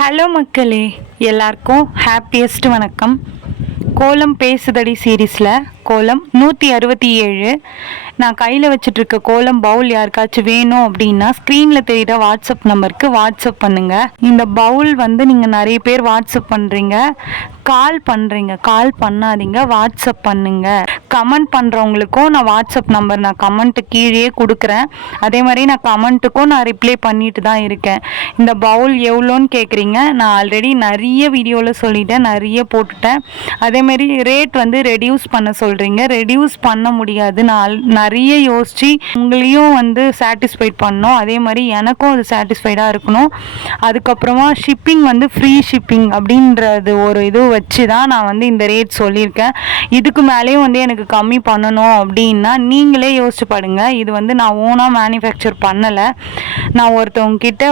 Hello மக்களே, எல்லாருக்கும் happiest வணக்கம். கோலம் பேசுதடி சீரீஸில் கோலம் 167. நான் கையில் வச்சுட்ருக்க கோலம் பவுல் யாருக்காச்சும் வேணும் அப்படின்னா ஸ்க்ரீனில் தெரிகிற வாட்ஸ்அப் நம்பருக்கு வாட்ஸ்அப் பண்ணுங்கள். இந்த பவுல் நீங்கள் நிறைய பேர் வாட்ஸ்அப் பண்ணுறீங்க, கால் பண்ணாதீங்க, வாட்ஸ்அப் பண்ணுங்கள். கமெண்ட் பண்ணுறவங்களுக்கும் நான் வாட்ஸ்அப் நம்பர் நான் கமெண்ட்டு கீழே கொடுக்குறேன். அதே மாதிரி நான் கமெண்ட்டுக்கும் நான் ரிப்ளை பண்ணிட்டு தான் இருக்கேன். இந்த பவுல் எவ்வளோன்னு கேட்குறீங்க, நான் ஆல்ரெடி நிறைய வீடியோவில் சொல்லிட்டேன், நிறைய போட்டுட்டேன். அதேமாரி ரேட் ரெடியூஸ் பண்ண சொல்கிறீங்க, ரெடியூஸ் பண்ண முடியாது. நான் நிறைய யோசித்து உங்களையும் சாட்டிஸ்ஃபைட் பண்ணோம், அதே மாதிரி எனக்கும் அது சாட்டிஸ்ஃபைடாக இருக்கணும். அதுக்கப்புறமா ஷிப்பிங் ஃப்ரீ ஷிப்பிங் அப்படின்றது ஒரு இது வச்சு தான் நான் இந்த ரேட் சொல்லியிருக்கேன். இதுக்கு மேலேயும் எனக்கு கம்மி பண்ணணும் அப்படின்னா நீங்களே யோசிச்சு பாருங்க. இது நான் ஓனாக மேனுஃபேக்சர் பண்ணலை, நான் ஒருத்தவங்க கிட்ட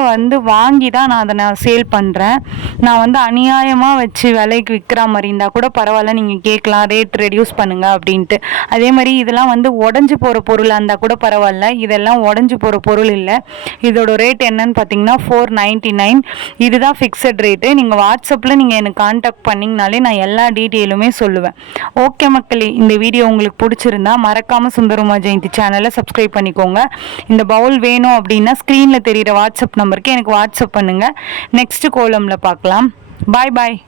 வாங்கி தான் நான் அதை சேல் பண்ணுறேன். நான் அநியாயமாக வச்சு விலைக்கு விற்கிற மாதிரி இருந்தால் கூட பரவாயில்ல, நீங்கள் கேட்கலாம் ரேட் ரெடியூஸ் பண்ணுங்க அப்படின்ட்டு. அதே மாதிரி இதெல்லாம் உடஞ்சி போகிற பொருளாக இருந்தால் கூட பரவாயில்ல, இதெல்லாம் உடஞ்சி போகிற பொருள் இல்லை. இதோட ரேட் என்னன்னு பார்த்தீங்கன்னா 499. இதுதான் ஃபிக்ஸட் ரேட்டு. நீங்கள் வாட்ஸ்அப்பில் நீங்கள் எனக்கு கான்டாக்ட் பண்ணிங்கனாலே நான் எல்லா டீட்டெயிலுமே சொல்லுவேன். ஓகே மக்களே, இந்த வீடியோ உங்களுக்கு பிடிச்சிருந்தா மறக்காமல் சுந்தரமா ஜெயந்தி சேனலை சப்ஸ்கிரைப் பண்ணிக்கோங்க. இந்த பவுல் வேணும் அப்படின்னா ஸ்க்ரீனில் தெரிகிற வாட்ஸ்அப் நம்பருக்கு எனக்கு வாட்ஸ்அப் பண்ணுங்கள். நெக்ஸ்ட் கோலமில் பார்க்கலாம். பாய் பாய்.